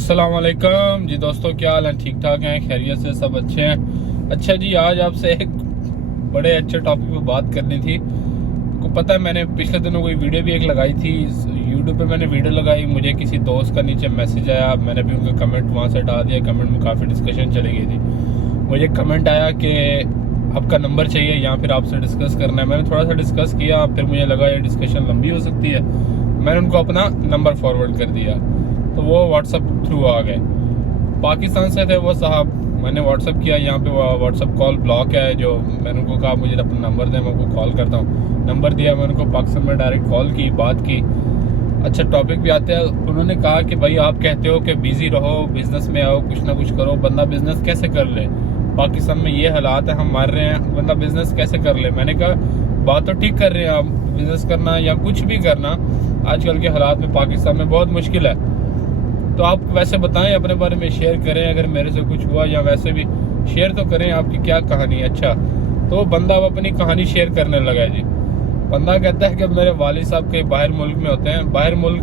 अस्सलाम वालेकुम जी दोस्तों, क्या हाल है? ठीक ठाक हैं, खैरियत से सब अच्छे हैं। अच्छा जी, आज आपसे एक बड़े अच्छे टॉपिक पे बात करनी थी। को पता है, मैंने पिछले दिनों कोई वीडियो भी एक लगाई थी यूट्यूब पे। मैंने वीडियो लगाई, मुझे किसी दोस्त का नीचे मैसेज आया, मैंने भी उनका कमेंट वहाँ से डाल दिया। कमेंट में काफ़ी डिस्कशन चली गई थी। मुझे कमेंट आया कि आपका नंबर चाहिए या फिर आपसे डिस्कस करना है। मैंने थोड़ा सा डिस्कस किया, फिर मुझे लगा ये डिस्कशन लंबी हो सकती है। मैंने उनको अपना नंबर फॉरवर्ड कर दिया, तो वो व्हाट्सअप थ्रू आ गए। पाकिस्तान से थे वो साहब। मैंने व्हाट्सअप किया, यहाँ पे व्हाट्सअप कॉल ब्लॉक है। जो मैंने उनको कहा मुझे अपना नंबर दें, मैं उनको कॉल करता हूँ। नंबर दिया, मैंने उनको पाकिस्तान में डायरेक्ट कॉल की, बात की। अच्छा टॉपिक भी आते हैं। उन्होंने कहा कि भाई आप कहते हो कि बिजी रहो, बिजनेस में आओ, कुछ ना कुछ करो। बंदा बिजनेस कैसे कर ले? पाकिस्तान में ये हालात है, हम मर रहे हैं, बंदा बिजनेस कैसे कर ले? मैंने कहा बात तो ठीक कर रहे हैं आप, बिजनेस करना या कुछ भी करना आजकल के हालात में पाकिस्तान में बहुत मुश्किल है। तो आप वैसे बताएं, अपने बारे में शेयर करें, अगर मेरे से कुछ हुआ, या वैसे भी शेयर तो करें आपकी क्या कहानी है। अच्छा, तो बंदा अब अपनी कहानी शेयर करने लगा है जी। बंदा कहता है कि मेरे वालिद साहब के बाहर मुल्क में होते हैं। बाहर मुल्क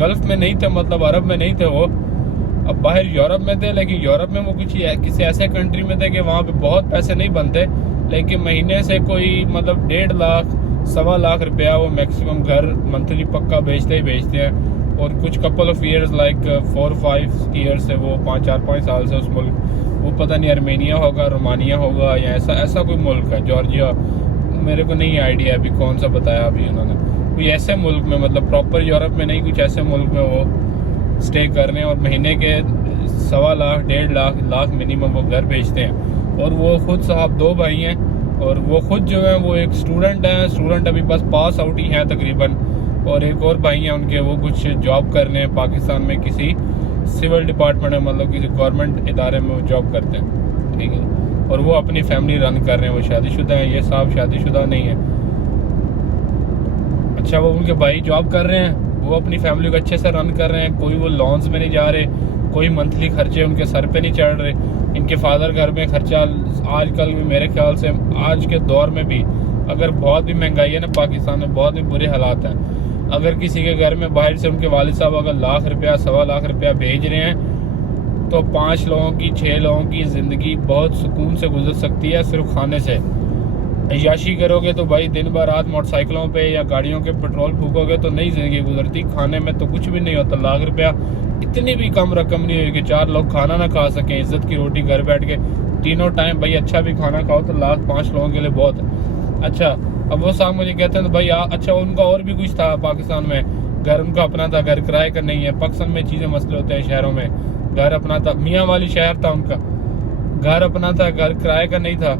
गल्फ में नहीं थे, मतलब अरब में नहीं थे वो, अब बाहर यूरोप में थे। लेकिन यूरोप में वो कुछ किसी ऐसे कंट्री में थे कि वहाँ पे बहुत पैसे नहीं बनते, लेकिन महीने से कोई मतलब 1.5 लाख 1.25 लाख रुपया वो मैक्सिमम घर मंथली पक्का बेचते ही बेचते हैं। और कुछ couple of years like 4-5 years से वो 4-5 साल से उस मुल्क, वो पता नहीं आर्मेनिया होगा, रोमानिया होगा, या ऐसा कोई मुल्क है, जॉर्जिया, मेरे को नहीं आइडिया अभी कौन सा बताया अभी उन्होंने। कोई ऐसे मुल्क में, मतलब प्रॉपर यूरोप में नहीं, कुछ ऐसे मुल्क में वो स्टे कर रहे हैं और महीने के 1.25 लाख 1.5 लाख मिनिमम वो घर बेचते हैं। और वो खुद साहब 2 भाई हैं, और वो खुद जो है वो एक स्टूडेंट है। स्टूडेंट अभी बस पास आउट ही है तकरीबन। और एक और भाई हैं उनके, वो कुछ जॉब कर रहे हैं पाकिस्तान में, किसी सिविल डिपार्टमेंट में, मतलब किसी गवर्नमेंट इदारे में वो जॉब करते हैं, ठीक है। और वो अपनी फैमिली रन कर रहे हैं। वो शादीशुदा हैं, ये साहब शादीशुदा नहीं है। अच्छा, वो उनके भाई जॉब कर रहे हैं, वो अपनी फैमिली को अच्छे से रन कर रहे हैं। कोई वो लॉन्स में नहीं जा रहे, कोई मंथली खर्चे उनके सर पे नहीं चढ़ रहे। इनके फादर घर में खर्चा आजकल में, मेरे ख्याल से आज के दौर में भी, अगर बहुत भी महंगाई है ना पाकिस्तान में, बहुत ही बुरे हालात हैं। अगर किसी के घर में बाहर से उनके वालिद साहब अगर 1 लाख रुपया 1.25 लाख रुपया भेज रहे हैं, तो 5 लोगों की 6 लोगों की ज़िंदगी बहुत सुकून से गुजर सकती है सिर्फ खाने से। अय्याशी करोगे तो भाई दिन भर रात मोटरसाइकिलों पे या गाड़ियों के पेट्रोल फूकोगे तो नहीं ज़िंदगी गुजरती। खाने में तो कुछ भी नहीं होता। 1 लाख रुपया इतनी भी कम रकम नहीं हुई कि 4 लोग खाना ना खा सकें, इज्जत की रोटी घर बैठ के तीनों टाइम भाई अच्छा भी खाना खाओ तो 1 लाख 5 लोगों के लिए बहुत है। अच्छा, अब वो साहब मुझे कहते हैं तो भाई अच्छा उनका और भी कुछ था पाकिस्तान में। घर उनका अपना था, घर किराए का नहीं है। पाकिस्तान में चीज़ें मसले होते हैं शहरों में। घर अपना था, मियाँ वाली शहर था उनका, घर अपना था, घर किराए का नहीं था।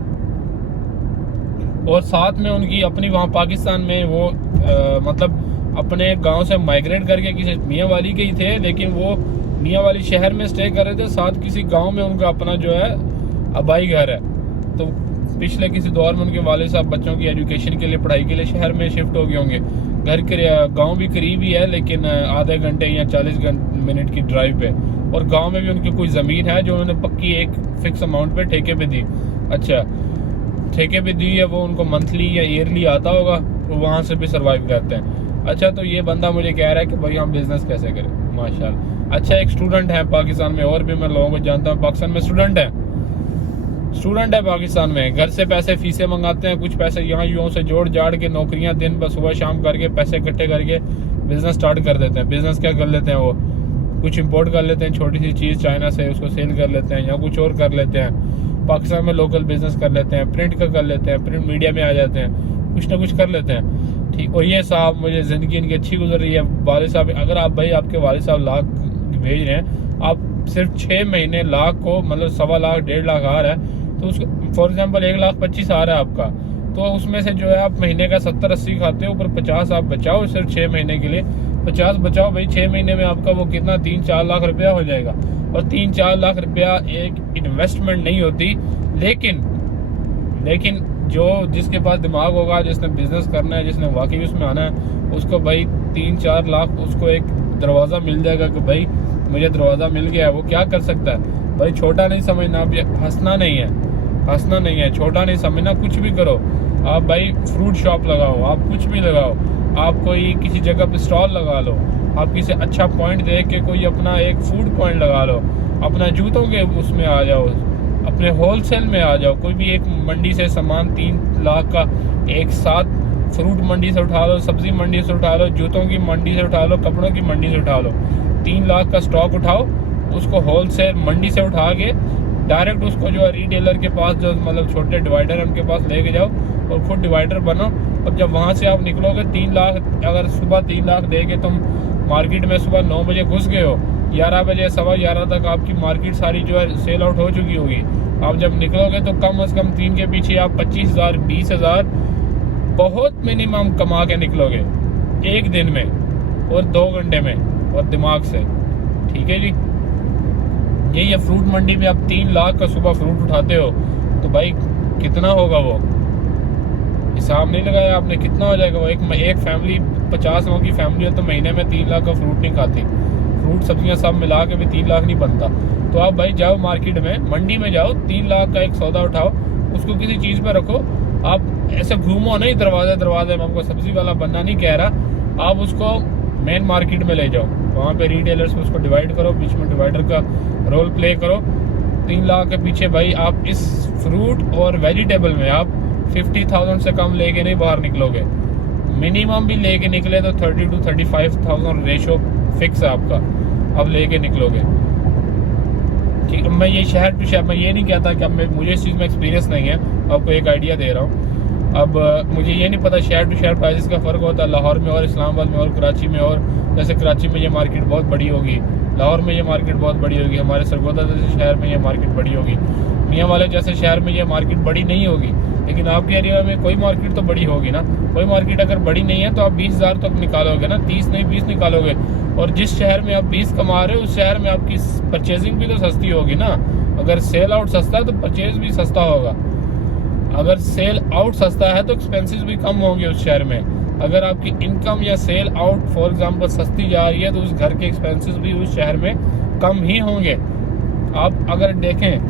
और साथ में उनकी अपनी वहाँ पाकिस्तान में वो मतलब अपने गांव से माइग्रेट करके किसी मियाँ वाली के ही थे, लेकिन वो मियाँ वाली शहर में स्टे कर रहे थे, साथ किसी गांव में उनका अपना जो है आबाई घर है। तो पिछले किसी दौर में उनके वाले साहब बच्चों की एजुकेशन के लिए, पढ़ाई के लिए शहर में शिफ्ट हो गए होंगे। घर के गांव भी करीब ही है, लेकिन आधे घंटे या 40 मिनट की ड्राइव पे। और गांव में भी उनकी कोई ज़मीन है जो उन्होंने पक्की एक फिक्स अमाउंट पे ठेके पे दी। अच्छा, ठेके पे दी है, वो उनको मंथली या ईयरली आता होगा, तो वहाँ से भी सर्वाइव करते हैं। अच्छा, तो ये बंदा मुझे कह रहा है कि भाई हम बिजनेस कैसे करें। माशाल्लाह। अच्छा, एक स्टूडेंट है पाकिस्तान में, और भी मैं लोगों को जानता हूँ पाकिस्तान में स्टूडेंट है पाकिस्तान में। घर से पैसे फीसें मंगाते हैं, कुछ पैसे यहाँ यूँ से जोड़ जाड़ के नौकरियाँ दिन बस सुबह शाम करके पैसे इकट्ठे करके बिजनेस स्टार्ट कर देते हैं। बिजनेस क्या कर लेते हैं, वो कुछ इंपोर्ट कर लेते हैं, छोटी सी चीज़ चाइना से, उसको सेल कर लेते हैं, या कुछ और कर लेते हैं। पाकिस्तान में लोकल बिजनेस कर लेते हैं, प्रिंट का कर लेते हैं, प्रिंट मीडिया में आ जाते हैं, कुछ ना कुछ कर लेते हैं, ठीक। और ये साहब मुझे ज़िंदगी इनकी अच्छी गुजर रही है। वालिद साहब, अगर आप भाई आपके वालिद साहब लाख भेज रहे हैं, आप सिर्फ 6 महीने लाख को, मतलब 1.25 लाख 1.5 लाख आ रहा है, तो उसको फॉर एग्जाम्पल 1,25,000 आ रहा है आपका, तो उसमें से जो है आप महीने का 70-80 खाते हो, ऊपर 50 आप बचाओ सिर्फ 6 महीने के लिए। 50 बचाओ भाई, 6 महीने में आपका वो कितना 3-4 लाख रुपया हो जाएगा। और 3-4 लाख रुपया एक इन्वेस्टमेंट नहीं होती, लेकिन जो जिसके पास दिमाग होगा, जिसने बिजनेस करना है, जिसने वाकई उसमें आना है, उसको भाई 3-4 लाख, उसको एक दरवाज़ा मिल जाएगा कि भाई मुझे दरवाज़ा मिल गया है। वो क्या कर सकता है भाई, छोटा नहीं समझना। अब हंसना नहीं है, छोटा नहीं समझना, कुछ भी करो आप भाई। फ्रूट शॉप लगाओ, आप कुछ भी लगाओ, आप कोई किसी जगह पे स्टॉल लगा लो, आप किसी अच्छा पॉइंट देख के कोई अपना एक फूड पॉइंट लगा लो, अपना जूतों के उसमें आ जाओ, अपने होलसेल में आ जाओ। कोई भी एक मंडी से सामान 3 लाख का एक साथ, फ्रूट मंडी से उठा लो, सब्जी मंडी से उठा लो, जूतों की मंडी से उठा लो, कपड़ों की मंडी से उठा लो, 3 लाख का स्टॉक उठाओ, उसको होलसेल मंडी से उठा के डायरेक्ट उसको जो है रिटेलर के पास, जो मतलब छोटे डिवाइडर है उनके पास लेके जाओ और खुद डिवाइडर बनो। और जब वहाँ से आप निकलोगे 3 लाख, अगर सुबह 3 लाख दे के तुम मार्केट में सुबह 9 बजे घुस गए हो, 11 बजे 11:15 तक आपकी मार्केट सारी जो है सेल आउट हो चुकी होगी। आप जब निकलोगे तो कम से कम 3 के पीछे आप 25,000 20,000 बहुत मिनिमम कमा के निकलोगे एक दिन में और 2 घंटे में, और दिमाग से। ठीक है जी, यही है फ्रूट मंडी में आप 3 लाख का सुबह फ्रूट उठाते हो तो भाई कितना होगा वो, हिसाब नहीं लगाया आपने, कितना हो जाएगा वो। एक फैमिली 50 लोगों की फैमिली है तो महीने में 3 लाख का फ्रूट नहीं खाती, फ्रूट सब्जियां सब मिला के भी 3 लाख नहीं बनता। तो आप भाई जाओ मार्केट में, मंडी में जाओ, 3 लाख का एक सौदा उठाओ, उसको किसी चीज पे रखो। आप ऐसे घूमो नहीं दरवाजे में, आपको सब्जी वाला बनना नहीं कह रहा, आप उसको मेन मार्केट में ले जाओ, वहाँ पे रिटेलर्स में उसको डिवाइड करो, बीच में डिवाइडर का रोल प्ले करो। 3 लाख के पीछे भाई आप इस फ्रूट और वेजिटेबल में आप 50,000 से कम लेके नहीं बाहर निकलोगे। मिनिमम भी लेके निकले तो 30 to 35,000 रेशो फिक्स है आपका, अब लेके निकलोगे। ठीक, मैं ये शहर टू शहर, मैं ये नहीं कहता कि अब मुझे इस चीज़ में एक्सपीरियंस नहीं है, आपको एक आइडिया दे रहा हूँ। अब मुझे ये नहीं पता शहर टू शहर प्राइसेस का फ़र्क होता है, लाहौर में और इस्लामाबाद में और कराची में, और जैसे कराची में ये मार्केट बहुत बड़ी होगी, लाहौर में ये मार्केट बहुत बड़ी होगी, हमारे सरगोदा जैसे शहर में ये मार्केट बड़ी होगी, मियाँ वाले जैसे शहर में ये मार्केट बड़ी नहीं होगी। लेकिन आपके एरिया में कोई मार्केट तो बड़ी होगी ना। कोई मार्केट अगर बड़ी नहीं है तो आप 20,000 तक निकालोगे ना, 30 नहीं 20 निकालोगे। और जिस शहर में आप 20 कमा रहे हो उस शहर में आपकी परचेजिंग भी तो सस्ती होगी ना। अगर सेल आउट सस्ता है तो परचेज भी सस्ता होगा, अगर सेल आउट सस्ता है तो एक्सपेंसेस भी कम होंगे उस शहर में। अगर आपकी इनकम या सेल आउट फॉर एग्जांपल सस्ती जा रही है तो उस घर के एक्सपेंसेस भी उस शहर में कम ही होंगे। आप अगर देखें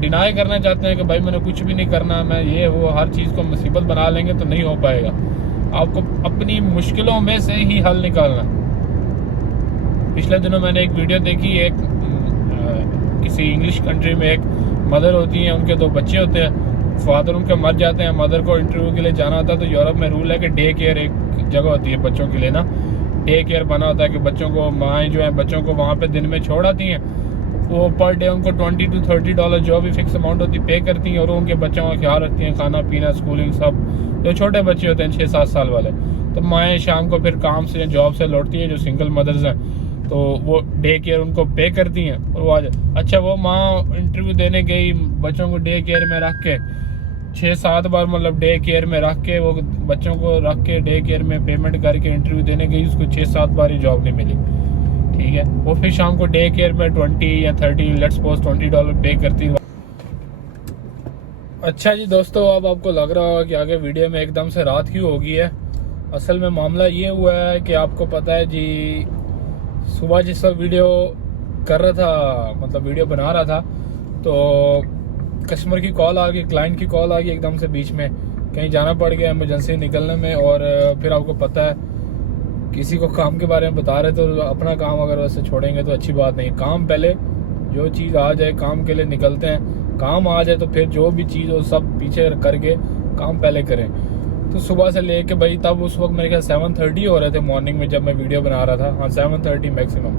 डिनाई करना चाहते हैं कि भाई मैंने कुछ भी नहीं करना, मैं ये वो हर चीज़ को मुसीबत बना लेंगे तो नहीं हो पाएगा। आपको अपनी मुश्किलों में से ही हल निकालना। पिछले दिनों मैंने एक वीडियो देखी, एक किसी इंग्लिश कंट्री में एक मदर होती है, उनके 2 बच्चे होते हैं, फादर उनके मर जाते हैं, मदर को इंटरव्यू के लिए जाना होता है। तो यूरोप में रूल है कि डे केयर एक जगह होती है बच्चों के लिए ना, डे केयर बना होता है कि बच्चों को माएँ जो है बच्चों को वहाँ पे दिन में छोड़ आती हैं, वो पर डे उनको $20 to $30 जो भी फिक्स अमाउंट होती है पे करती हैं, और उनके बच्चों का ख्याल रखती हैं, खाना पीना स्कूलिंग सब। जो छोटे बच्चे होते हैं 6-7 साल वाले, तो माएँ शाम को फिर काम से जॉब से लौटती हैं, जो सिंगल मदर्स हैं तो वो डे केयर उनको पे करती हैं। और वो आज अच्छा वो माँ इंटरव्यू देने गई, बच्चों को डे केयर में रख के 6-7 बार मतलब डे केयर में रख के, वो बच्चों को रख के डे केयर में पेमेंट करके इंटरव्यू देने गई, उसको 6-7 बार ही जॉब नहीं मिली। ठीक है, वो फिर शाम को डे केयर में 20 या 30 लेट्स सपोज $20 पे करती। अच्छा जी दोस्तों, अब आपको लग रहा होगा कि आगे वीडियो में एकदम से रात क्यों हो गई है। असल में मामला ये हुआ है कि आपको पता है जी, सुबह जिस वक्त वीडियो कर रहा था, मतलब वीडियो बना रहा था, तो कस्टमर की कॉल आ गई, क्लाइंट की कॉल आ गई एकदम से, बीच में कहीं जाना पड़ गया इमरजेंसी निकलने में। और फिर आपको पता है किसी को काम के बारे में बता रहे तो अपना काम अगर वैसे छोड़ेंगे तो अच्छी बात नहीं। काम पहले, जो चीज़ आ जाए काम के लिए निकलते हैं, काम आ जाए तो फिर जो भी चीज़ हो सब पीछे करके काम पहले करें। तो सुबह से लेके भाई तब उस वक्त मेरे ख्याल 7:30 हो रहे थे मॉर्निंग में जब मैं वीडियो बना रहा था, हाँ 7:30 मैक्सिमम।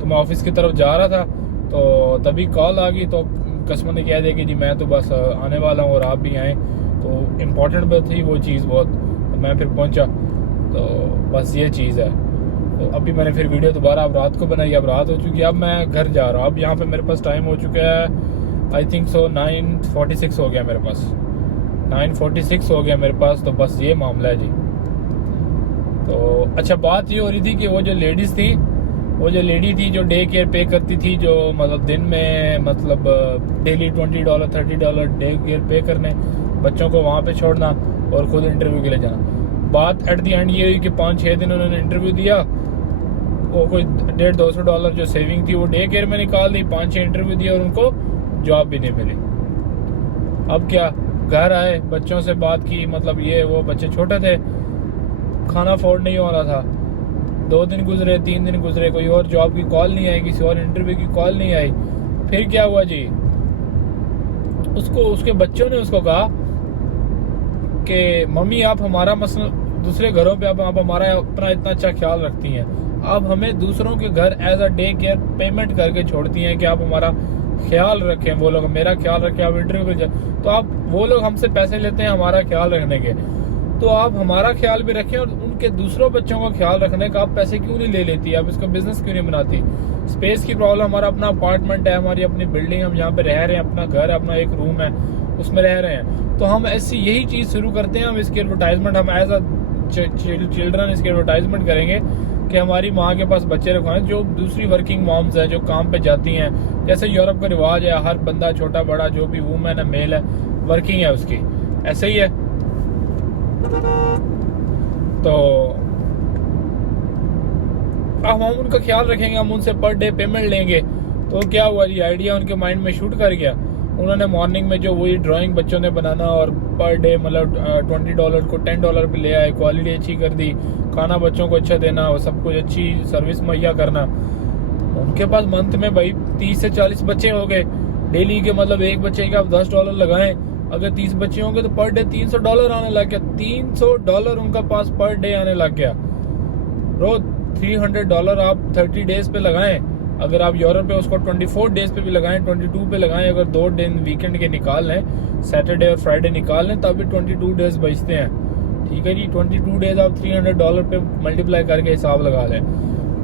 तो मैं ऑफिस की तरफ जा रहा था तो तभी कॉल आ गई, तो कस्टमर ने कह दिया कि जी मैं तो बस आने वाला हूँ और आप भी आएँ। तो इम्पोर्टेंट बात थी वो चीज़ बहुत, तो मैं फिर पहुँचा। तो बस ये चीज़ है। तो अभी मैंने फिर वीडियो दोबारा अब रात को बनाई, अब रात हो चुकी है, अब मैं घर जा रहा हूँ। अब यहाँ पे मेरे पास टाइम हो चुका है आई थिंक सो 9:46 हो गया मेरे पास, 9:46 हो गया मेरे पास। तो बस ये मामला है जी। तो अच्छा बात ये हो रही थी कि वो जो लेडीज़ थी, वो जो लेडी थी जो डे केयर पे करती थी, जो मतलब दिन में मतलब डेली $20 $30 डे केयर पे करने, बच्चों को वहाँ पे छोड़ना और खुद इंटरव्यू के लिए जाना। बात एट द एंड ये हुई कि 5-6 दिन उन्होंने इंटरव्यू दिया, वो कोई $150-200 जो सेविंग थी वो डे केयर में निकाल दी, 5-6 इंटरव्यू दिए और उनको जॉब भी नहीं मिली। अब क्या, घर आए, बच्चों से बात की, मतलब ये वो बच्चे छोटे थे, खाना अफोर्ड नहीं हो रहा था, 2 दिन गुजरे, 3 दिन गुजरे, कोई और जॉब की कॉल नहीं आई, किसी और इंटरव्यू की कॉल नहीं आई। फिर क्या हुआ जी, उसके बच्चों ने उसको कहा कि मम्मी आप हमारा मसला दूसरे घरों पे आप हमारा अपना इतना अच्छा ख्याल रखती हैं, आप हमें दूसरों के घर as a day care payment करके छोड़ती हैं कि आप हमारा ख्याल रखें, वो लोग मेरा ख्याल रखें, आप इंटरव्यू पे जाए तो आप वो लोग हमसे पैसे लेते हैं हमारा ख्याल रखने के, तो आप हमारा ख्याल भी रखें और उनके दूसरों बच्चों का ख्याल रखने का आप पैसे क्यों नहीं ले लेती, आप इसका बिजनेस क्यों नहीं बनाती। स्पेस की प्रॉब्लम, हमारा अपना अपार्टमेंट है, हमारी अपनी बिल्डिंग, हम यहाँ पे रह रहे हैं, अपना घर है, अपना एक रूम है, उसमें रह रहे हैं, तो हम ऐसी यही चीज शुरू करते हैं, हम इसकी एडवर्टाइजमेंट, हम एज अ चिल्ड्रन इसकी एडवर्टाइजमेंट करेंगे कि हमारी माँ के पास बच्चे रखवाएं, जो दूसरी वर्किंग मॉम्स हैं जो काम पे जाती हैं, जैसे यूरोप का रिवाज है, हर बंदा छोटा बड़ा जो भी वुमेन है मेल है वर्किंग है उसकी, ऐसे ही है। तो अब हम उनका ख्याल रखेंगे, हम उनसे पर डे पेमेंट लेंगे। तो क्या हुआ जी, आइडिया उनके माइंड में शूट कर गया। उन्होंने मॉर्निंग में जो वही ड्राइंग बच्चों ने बनाना और पर डे मतलब $20 को $10 पे ले आए, क्वालिटी अच्छी कर दी, खाना बच्चों को अच्छा देना और सब कुछ अच्छी सर्विस मुहैया करना। उनके पास मंथ में भाई 30 से 40 बच्चे हो गए डेली के, मतलब एक बच्चे के आप $10 लगाएं, अगर 30 बच्चे होंगे तो पर डे $300 आने लग गया। $300 उनका पास पर डे आने लग गया। रोज $300 आप 30 डेज पे लगाएं, अगर आप यूरोप पे उसको 24 डेज पे भी लगाएं, 22 पे लगाएं, अगर 2 दिन वीकेंड के निकाल लें, सैटरडे और फ्राइडे निकाल लें, तब भी 22 डेज बचते हैं। ठीक है जी, 22 डेज आप $300 पे मल्टीप्लाई करके हिसाब लगा लें।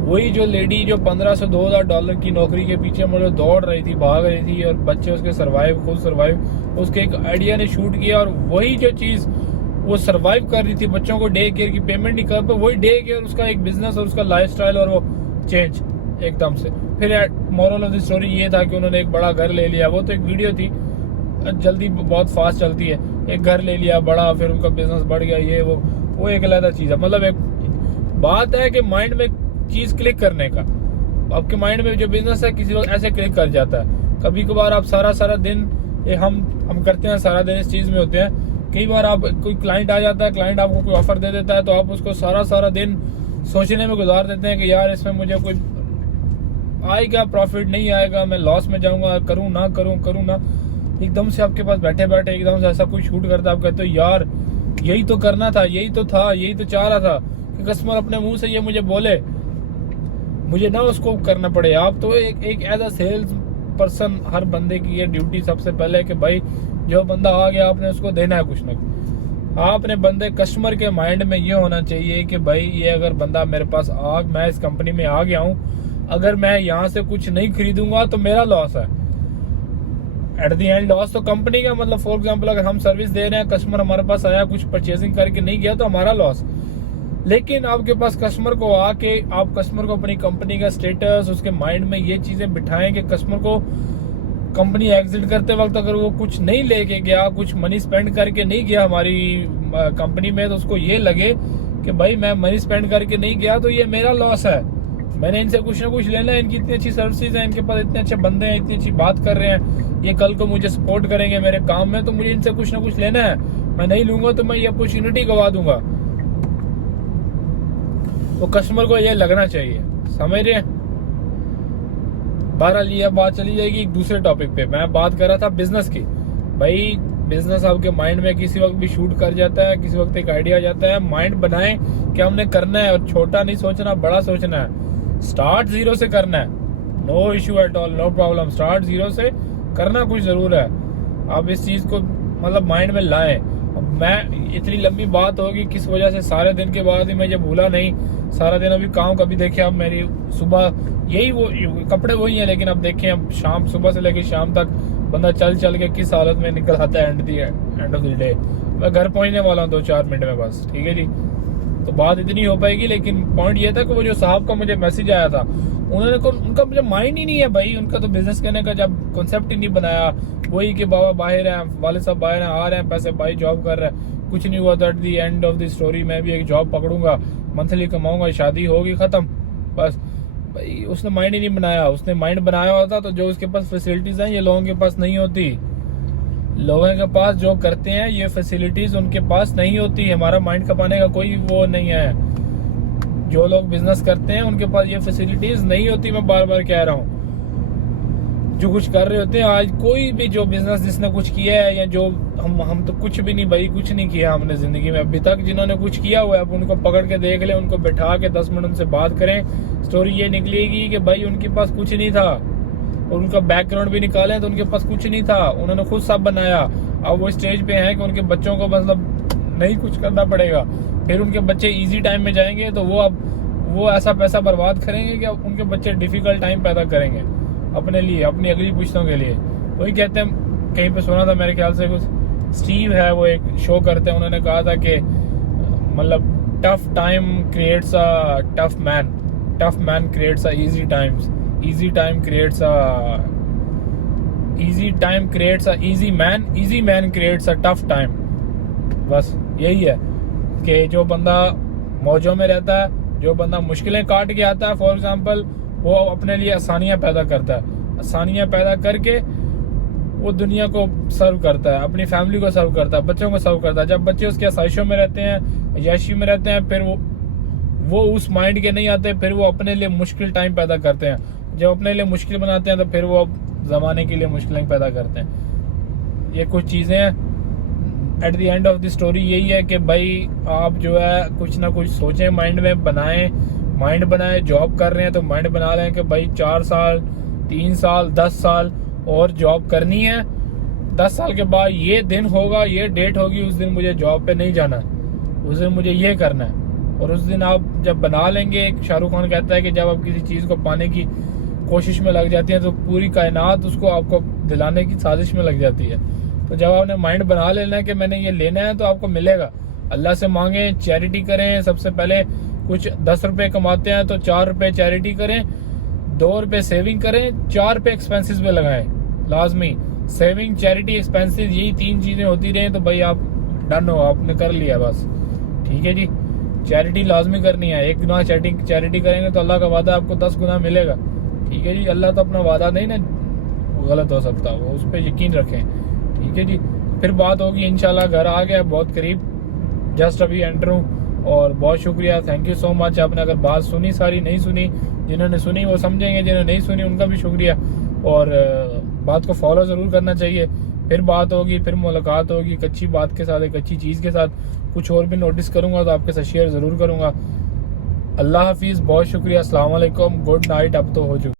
वही जो लेडी जो $1500 से $2000 की नौकरी के पीछे मतलब दौड़ रही थी, भाग रही थी, और बच्चे उसके सर्वाइव, खुद सर्वाइव, उसके एक आइडिया ने शूट किया, और वही जो चीज वो सर्वाइव कर रही थी, बच्चों को डे केयर की पेमेंट नहीं कर पाए, वही डे केयर उसका एक बिजनेस और उसका लाइफस्टाइल, और वो चेंज एकदम से। फिर मोरल ऑफ द स्टोरी ये था कि उन्होंने एक बड़ा घर ले लिया। वो तो एक वीडियो थी, जल्दी बहुत फास्ट चलती है, एक घर ले लिया बड़ा, फिर उनका बिजनेस बढ़ गया, ये वो एक अलग चीज है। मतलब एक बात है कि माइंड में चीज क्लिक करने का, आपके माइंड में जो बिजनेस है किसी वक्त ऐसे क्लिक कर जाता है। कभी कभार आप सारा दिन हम करते हैं, सारा दिन इस चीज में होते हैं। कई बार आप कोई क्लाइंट आ जाता है, क्लाइंट आपको कोई ऑफर दे देता है, तो आप उसको सारा दिन सोचने में गुजार देते हैं कि यार इसमें मुझे कोई आएगा प्रॉफिट, नहीं आएगा, मैं लॉस में जाऊंगा, करूं ना। एकदम से आपके पास बैठे एकदम से ऐसा कोई शूट करता है, आप कहते हो यार यही तो करना था, यही तो था, यही तो चाह रहा था कि कस्टमर अपने मुंह से ये मुझे बोले, मुझे ना उसको करना पड़े। आप तो एक एज अ सेल्स पर्सन, हर बंदे की ये ड्यूटी सबसे पहले कि भाई जो बंदा आ गया आपने उसको देना है कुछ ना कुछ। आपने बंदे कस्टमर के माइंड में ये होना चाहिए कि भाई ये अगर बंदा मेरे पास मैं इस कंपनी में आ गया हूं, अगर मैं यहाँ से कुछ नहीं खरीदूंगा तो मेरा लॉस है। एट द एंड लॉस तो कंपनी का, मतलब फॉर एग्जांपल अगर हम सर्विस दे रहे हैं, कस्टमर हमारे पास आया, कुछ परचेजिंग करके नहीं गया तो हमारा लॉस। लेकिन आपके पास कस्टमर को आके आप कस्टमर को अपनी कंपनी का स्टेटस, उसके माइंड में ये चीजें बिठाएं कि कस्टमर को कंपनी एग्जिट करते वक्त अगर वो कुछ नहीं लेके गया, कुछ मनी स्पेंड करके नहीं गया हमारी कंपनी में, तो उसको ये लगे कि भाई मैं मनी स्पेंड करके नहीं गया तो ये मेरा लॉस है, मैंने इनसे कुछ ना कुछ लेना है, इनकी इतनी अच्छी सर्विसेज है, इनके पास इतने अच्छे बंदे हैं, इतनी अच्छी बात कर रहे हैं, ये कल को मुझे सपोर्ट करेंगे मेरे काम में, तो मुझे इनसे कुछ ना कुछ लेना है। मैं नहीं लूंगा तो मैं ये अपॉर्चुनिटी गवा दूंगा। तो कस्टमर को ये लगना चाहिए, समझ रहे हैं। बहरहाल ये बात चली जाएगी एक दूसरे टॉपिक पे। मैं बात कर रहा था बिजनेस की। भाई बिजनेस आपके माइंड में किसी वक्त भी शूट कर जाता है, किसी वक्त एक आइडिया आ जाता है। माइंड बनाएं कि हमने करना है, और छोटा नहीं सोचना, बड़ा सोचना है। स्टार्ट जीरो से करना है, no issue at all, no problem. Start zero से करना कुछ जरूर है। आप इस चीज को मतलब माइंड में लाएं। मैं इतनी लंबी बात होगी किस वजह से, सारे दिन के बाद ही मैं ये भूला नहीं। सारा दिन अभी काम कभी देखे आप, मेरी सुबह यही वो कपड़े वही है, लेकिन अब देखें अब शाम, सुबह से लेकर शाम तक बंदा चल के किस हालत में निकल आता है एंड ऑफ द डे। मैं घर पहुंचने वाला हूँ 2-4 मिनट में बस, ठीक है जी। तो बात इतनी हो पाएगी, लेकिन पॉइंट ये था कि वो जो साहब का मुझे मैसेज आया था, उनका मुझे माइंड ही नहीं है भाई, उनका तो बिजनेस करने का जब कॉन्सेप्ट ही नहीं बनाया। वही कि बाबा बाहर है, वाले साहब बाहर हैं, आ रहे हैं पैसे, भाई जॉब कर रहे हैं, कुछ नहीं हुआ। तो at the end of the story मैं भी एक जॉब पकड़ूंगा, मंथली कमाऊंगा, शादी होगी, खत्म बस। भाई उसने माइंड ही नहीं बनाया। उसने माइंड बनाया होता तो जो उसके पास फैसिलिटीज हैं ये लोगों के पास नहीं होती। लोगों के पास जो करते हैं ये फैसिलिटीज उनके पास नहीं होती। हमारा माइंड खपाने का कोई वो नहीं है। जो लोग बिजनेस करते हैं उनके पास ये फैसिलिटीज नहीं होती। मैं बार बार कह रहा हूँ, जो कुछ कर रहे होते हैं आज, कोई भी जो बिजनेस जिसने कुछ किया है, या जो हम तो कुछ भी नहीं भाई, कुछ नहीं किया हमने जिंदगी में अभी तक। जिन्होंने कुछ किया हुआ है अब उनको पकड़ के देख ले, उनको बैठा के 10 मिनट उनसे बात करें, स्टोरी ये निकलेगी कि भाई उनके पास कुछ नहीं था, और उनका बैकग्राउंड भी निकालें तो उनके पास कुछ नहीं था, उन्होंने खुद सब बनाया। अब वो स्टेज पे है कि उनके बच्चों को मतलब नहीं कुछ करना पड़ेगा, फिर उनके बच्चे इजी टाइम में जाएंगे तो वो ऐसा पैसा बर्बाद करेंगे कि अब उनके बच्चे डिफिकल्ट टाइम पैदा करेंगे अपने लिए, अपनी अगली पुश्तों के लिए। वही कहते हैं, कहीं पे सुना था मेरे ख्याल से, कुछ स्टीव है वो एक शो करते हैं, उन्होंने कहा था कि मतलब tough time creates a tough man creates a easy times, easy time creates a easy man creates a tough time. बस यही है कि जो बंदा मौजों में रहता है, जो बंदा मुश्किलें काट के आता है, फॉर एग्जांपल, वो अपने लिए आसानियां पैदा करता है, आसानियां पैदा करके वो दुनिया को सर्व करता है, अपनी फैमिली को सर्व करता है, बच्चों को सर्व करता है। जब बच्चे उसके आसाइशों में रहते हैं, यशी में रहते हैं, फिर वो उस माइंड के नहीं आते, फिर वो अपने लिए मुश्किल टाइम पैदा करते हैं। जब अपने लिए मुश्किल बनाते हैं तो फिर वो जमाने के लिए मुश्किलें पैदा करते हैं। ये कुछ चीजें at the end of the story यही है कि भाई आप जो है कुछ ना कुछ सोचें, माइंड में माइंड बनाएं। जॉब कर रहे हैं तो माइंड बना लें कि भाई 4 साल 3 साल 10 साल और जॉब करनी है। 10 साल के बाद ये दिन होगा, ये डेट होगी, उस दिन मुझे जॉब पे नहीं जाना, उस दिन मुझे ये करना है। और उस दिन आप जब बना लेंगे, एक शाहरुख खान कहता है कि जब आप किसी चीज को पाने की कोशिश में लग जाती है तो पूरी कायनात उसको आपको दिलाने की साजिश में लग जाती है। तो जब आपने माइंड बना लेना है कि मैंने ये लेना है तो आपको मिलेगा। अल्लाह से मांगे, चैरिटी करें। सबसे पहले कुछ 10 रुपए कमाते हैं तो 4 रुपए चैरिटी करें, 2 रुपए सेविंग करें, 4 रुपए एक्सपेंसेस में लगाएं। लाजमी सेविंग, चैरिटी, एक्सपेंसेस, यही 3 चीजें होती रही तो भाई आप डन हो, आपने कर लिया बस। ठीक है जी, चैरिटी लाजमी करनी है। 1 गुना चैरिटी करेंगे तो अल्लाह का वादा आपको 10 गुना मिलेगा। ठीक है जी, अल्लाह तो अपना वादा नहीं ना गलत हो सकता, वो उस पर यकीन रखें। ठीक है जी, फिर बात होगी इंशाल्लाह। घर आ गया बहुत करीब, जस्ट अभी एंटर हूँ। और बहुत शुक्रिया, थैंक यू सो मच। आपने अगर बात सुनी, सारी नहीं सुनी, जिन्होंने सुनी वो समझेंगे, जिन्होंने नहीं सुनी उनका भी शुक्रिया। और बात को फॉलो जरूर करना चाहिए। फिर बात होगी, फिर मुलाकात होगी एक अच्छी बात के साथ, एक अच्छी चीज के साथ। कुछ और भी नोटिस करूंगा तो आपके साथ शेयर जरूर करूंगा। अल्लाह हाफिज, बहुत शुक्रिया, अस्सलाम वालेकुम, गुड नाइट। अब तो हो चुका।